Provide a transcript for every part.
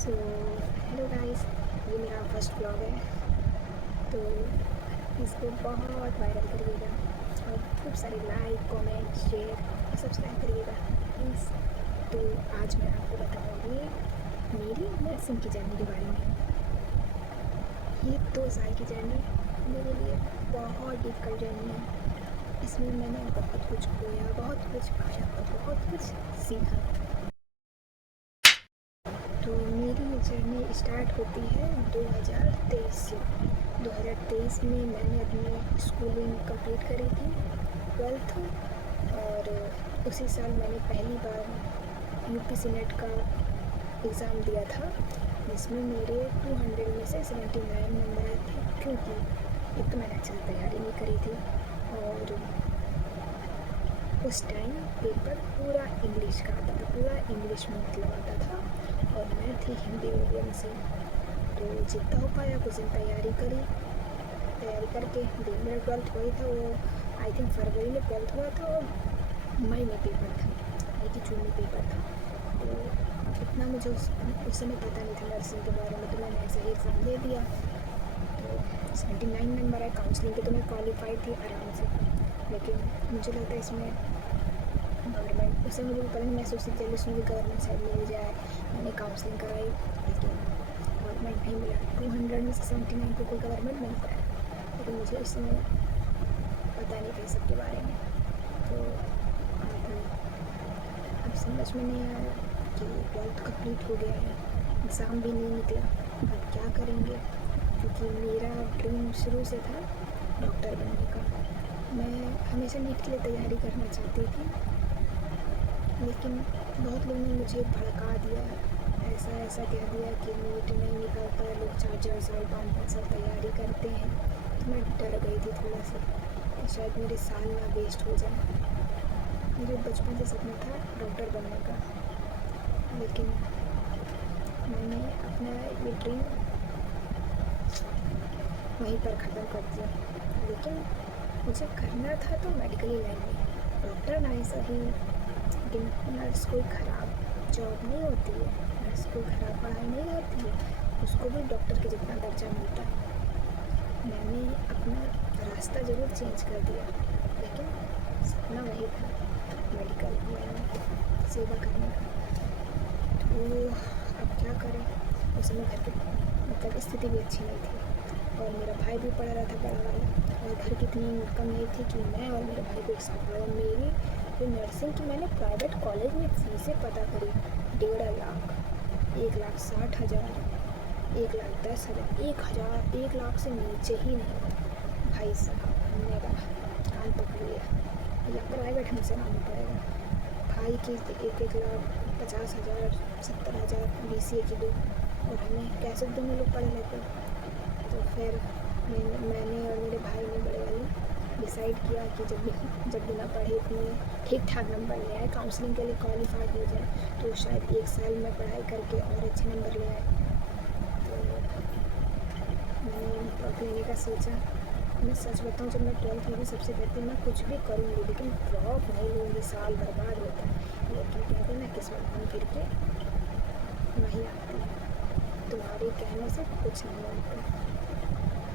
So hello guys, ये मेरा first blog है। तो इसको बहुत वायरल करिएगा और खूब सारे लाइक कमेंट शेयर और सब्सक्राइब करिएगा प्लीज़। तो आज मैं आपको बताऊँगी मेरी नर्सिंग की जर्नी के बारे में। ये 2 साल की जर्नी मेरे लिए बहुत डिफ़िकल्ट जर्नी है। इसमें मैंने बहुत कुछ खोया, बहुत कुछ पाया और बहुत कुछ सीखा। तो मेरी ये जर्नी स्टार्ट होती है 2023 से। 2023 में मैंने अपनी स्कूलिंग कंप्लीट करी थी, 12th। और उसी साल मैंने पहली बार यूपीसी नेट का एग्ज़ाम दिया था, जिसमें मेरे 200 में से 79 नंबर आए थे। क्योंकि एक तो मैंने अच्छे से तैयारी नहीं करी थी और उस टाइम पेपर पूरा इंग्लिश का आता था, पूरा इंग्लिश में मतलब आता था और मैं थी हिंदी मीडियम से। तो जितना हो पाया कुछ दिन तैयारी करके मेरा 12th वही था। वो आई थिंक फरवरी में 12th हुआ था और मई में पेपर था, मई की जून में पेपर था। तो इतना मुझे उस समय पता नहीं था नर्सिंग के बारे में, तो मैंने ऐसे ही एग्ज़ाम दे दिया। तो 79 नंबर आए काउंसलिंग के, तो मैं क्वालिफाइड थी आराम से। लेकिन मुझे लगता है इसमें गवर्नमेंट, उससे मुझे पता नहीं, मैं सोचती चलिए इसमें भी गवर्नमेंट साइड मिल जाए। मैंने काउंसलिंग कराई लेकिन गवर्नमेंट नहीं मिला। 200 में से 79 को कोई गवर्नमेंट मिलता है, लेकिन मुझे उस समय पता नहीं था सबके बारे में। तो अब समझ में नहीं आया कि 12th कंप्लीट हो गया है, एग्ज़ाम भी नहीं निकला, अब क्या करेंगे। क्योंकि मेरा ड्रीम शुरू से था डॉक्टर बनने का। मैं हमेशा नीट के लिए तैयारी करना चाहती थी, लेकिन बहुत लोगों ने मुझे भड़का दिया, ऐसा कह दिया कि नीट नहीं निकलता है, लोग 4-4 साल 5-5 साल तैयारी करते हैं। तो मैं डर गई थी थोड़ा सा कि शायद मेरे साल ना वेस्ट हो जाए। मुझे बचपन से सपना था डॉक्टर बनने का, लेकिन मैंने अपना ये ड्रीम वहीं पर ख़त्म कर दिया। लेकिन मुझे करना था तो मेडिकल लाइन में, डॉक्टर ना सही, लेकिन नर्स कोई ख़राब जॉब नहीं होती है, नर्स कोई ख़राब पढ़ाई नहीं होती है, उसको भी डॉक्टर के जितना दर्जा मिलता है। मैंने अपना रास्ता ज़रूर चेंज कर दिया, लेकिन सपना वही था मेडिकल लाइन में सेवा करने का। तो अब क्या करें, उस समय घर की मतलब स्थिति भी अच्छी नहीं थी और मेरा भाई भी पढ़ रहा था बड़ा वाला, और घर की इतनी इनकम नहीं थी कि मैं और मेरे भाई को एक साथ पढ़ा। मेरी जो नर्सिंग की मैंने प्राइवेट कॉलेज में फीसें पता करी, 1.5 लाख, 1,60,000, 1,10,000, 1 लाख से नीचे ही नहीं। भाई साहब मेरा कान पकड़ लिया, या प्राइवेट हमसे आना पड़ेगा। भाई की 1,50,000, 70,000 BCA की दो, और हमें कैसे दोनों लोग पढ़े लेते। तो फिर मैंने और मेरे भाई ने बड़े वाले डिसाइड किया कि जब बिना पढ़े इतने ठीक ठाक नंबर ले आए, काउंसलिंग के लिए क्वालिफाइड हो जाए, तो शायद 1 साल में पढ़ाई करके और अच्छे नंबर ले आए। तो मैंने ड्रॉप लेने का सोचा। मैं सच बताऊँ, जब मैं 12th में भी सबसे कहती मैं कुछ भी करूँगी लेकिन ड्रॉप नहीं लूँगी, साल बर्बाद होता है। लेकिन कहते ना किस्मत घूम फिर के वही आती है, तुम्हारे कहने से कुछ नहीं होता।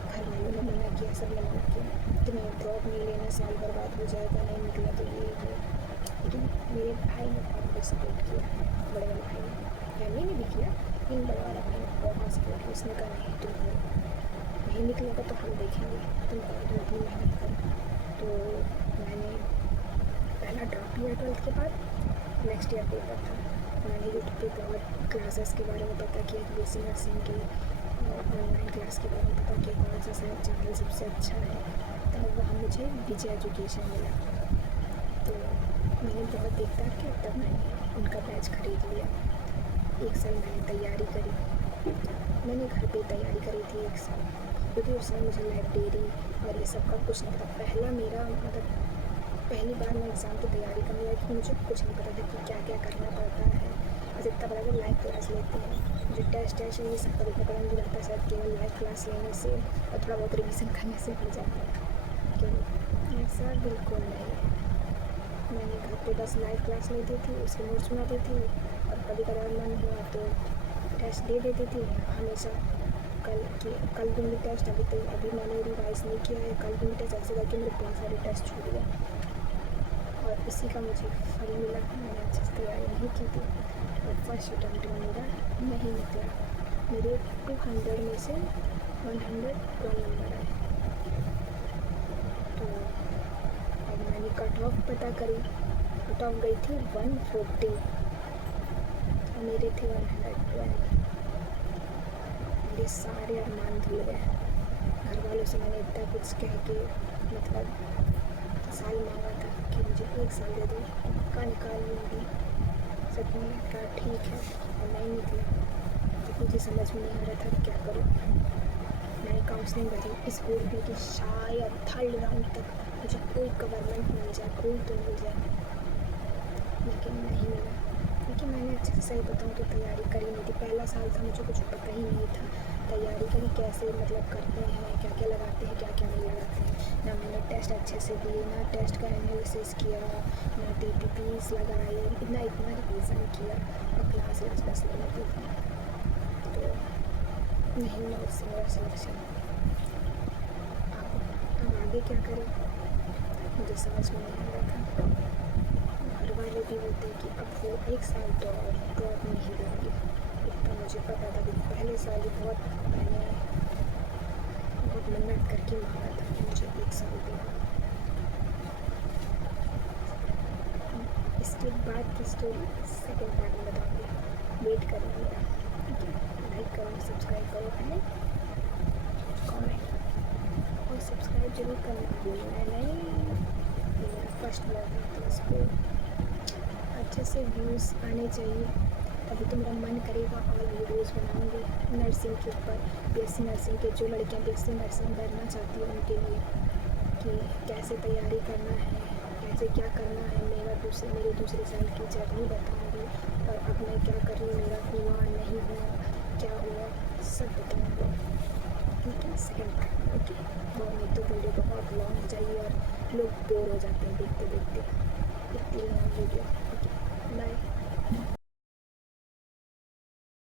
घर वालों ने मना किया, सब ने मना किया कि नहीं ड्रॉप नहीं लेना, साल बर्बाद हो जाएगा, नहीं निकला तो ये। लेकिन मेरे भाई ने बहुत कुछ सपोर्ट किया, बड़े वाले भाई ने, फैमिली ने भी किया, लेकिन बड़े वाला भाई ने बहुत सपोर्ट किया। उसने कहा नहीं तुम नहीं निकलेगा तो हम देखेंगे, तुम करो, तुम अपनी मेहनत करो। तो मैंने पहला ड्रॉप लिया 12th के बाद। नेक्स्ट ईयर पेपर था, मैंने यूट्यूब पे बहुत क्लासेस के बारे में पता किया, BSc नर्सिंग की ऑनलाइन क्लास के बारे में पता किया, कौन सा चैनल सबसे अच्छा है। तब वहाँ मुझे विजय एजुकेशन मिला। तो मैंने बहुत देखता कि तब मैंने उनका बैच खरीद लिया। 1 साल मैंने तैयारी करी, मैंने घर पे तैयारी करी थी 1 साल, क्योंकि उस समय मुझे लाइब्रेरी और ये सब का कुछ नहीं पता। पहला मेरा मतलब पहली बार मैं एग्ज़ाम की तैयारी करने लगी, कि मुझे कुछ नहीं पता था कि क्या क्या करना पड़ता है। बस इतना पता था लाइव क्लास लेते हैं, जो टेस्ट है ये सब कभी पता नहीं लगता, शायद केवल लाइव क्लास लेने से और थोड़ा बहुत रिवीजन करने से हो जाता है। लेकिन ऐसा बिल्कुल नहीं है। मैंने घर पे बस लाइव क्लास लेती थी, उसके नोट्स बनाती थी, और कभी कभार मन हुआ तो टेस्ट दे देती थी हमेशा। कल दूँगी टेस्ट, अभी मैंने रिवाइज़ नहीं किया है, कल दूँगी टेस्ट, ऐसे करके मेरे बहुत सारे टेस्ट छूट गए और इसी का मुझे फल मिला। मैंने अच्छे से तैयारी नहीं की थी और फर्स्ट अटैम्प्ट में मेरा नहीं निकला। मेरे 200 में से 112 नंबर आए। तो अब मैंने कट ऑफ पता करी, कट ऑफ गई थी 140 और मेरे थे 112। मेरे सारे अरमान धुल गए। घर वालों से मैंने इतना कुछ कह के मतलब साल मांगा था कि मुझे 1 साल दे दो, पक्का निकाल लूँगी। सब ने कहा ठीक है और नहीं निकला। तो मुझे समझ में नहीं आ रहा था क्या करूँ। मैंने काउंसलिंग करी इस होप में कि शायद 3rd राउंड तक मुझे कोई गवर्नमेंट मिल जाए, कोई तो मिल जाए, लेकिन नहीं मिला। क्योंकि मैंने अच्छे से सही बताऊँ तो तैयारी करी नहीं थी। पहला साल था, मुझे कुछ पता ही नहीं था तैयारी का, कैसे मतलब करते हैं, क्या क्या लगाते हैं, क्या क्या नहीं लगाते हैं। ना मैंने टेस्ट अच्छे से दिए, ना टेस्ट का एनालिसिस किया, ना TPPs लगाए, इतना रिवीजन किया और क्लास बस ले लेती थी। तो नहीं हुआ उससे मेरा सिलेक्शन। अब आगे क्या करें मुझे समझ में नहीं आ रहा था। घर वाले भी बोलते कि अब वो 1 साल तो ड्रॉप नहीं देंगे। इतना मुझे पता था कि पहले साल ही मैंने बहुत मेहनत करके मांगा था कि मुझे 1 साल देगा। इसके बाद की स्टोरी सेकेंड पार्ट में बताऊँगी। वेट करना मेरा, ठीक है। लाइक करो, सब्सक्राइब करो एंड कमेंट, और सब्सक्राइब जरूर करना भूलना नहीं। ये मेरा फर्स्ट ब्लॉग है तो इसको अच्छे से व्यूज़ आने चाहिए, तभी तो मेरा मन करेगा और वीडियोज़ बनाऊँगी नर्सिंग के ऊपर। BSc नर्सिंग के जो लड़कियाँ BSc नर्सिंग करना चाहती हैं उनके लिए, कि कैसे तैयारी करना है, कैसे क्या करना है। मेरे दूसरे साल की जर्नी बताऊँगी और अब मैं क्या कर रही हूँ, मेरा हुआ नहीं हुआ, क्या हुआ, सब बताऊँगी, ठीक है। सेकेंड पार्ट में, ओके। वो नहीं तो वीडियो बहुत लॉन्ग हो जाएगी और लोग बोर हो जाते हैं देखते देखते इतनी लॉन्ग वीडियो। Okay, bye.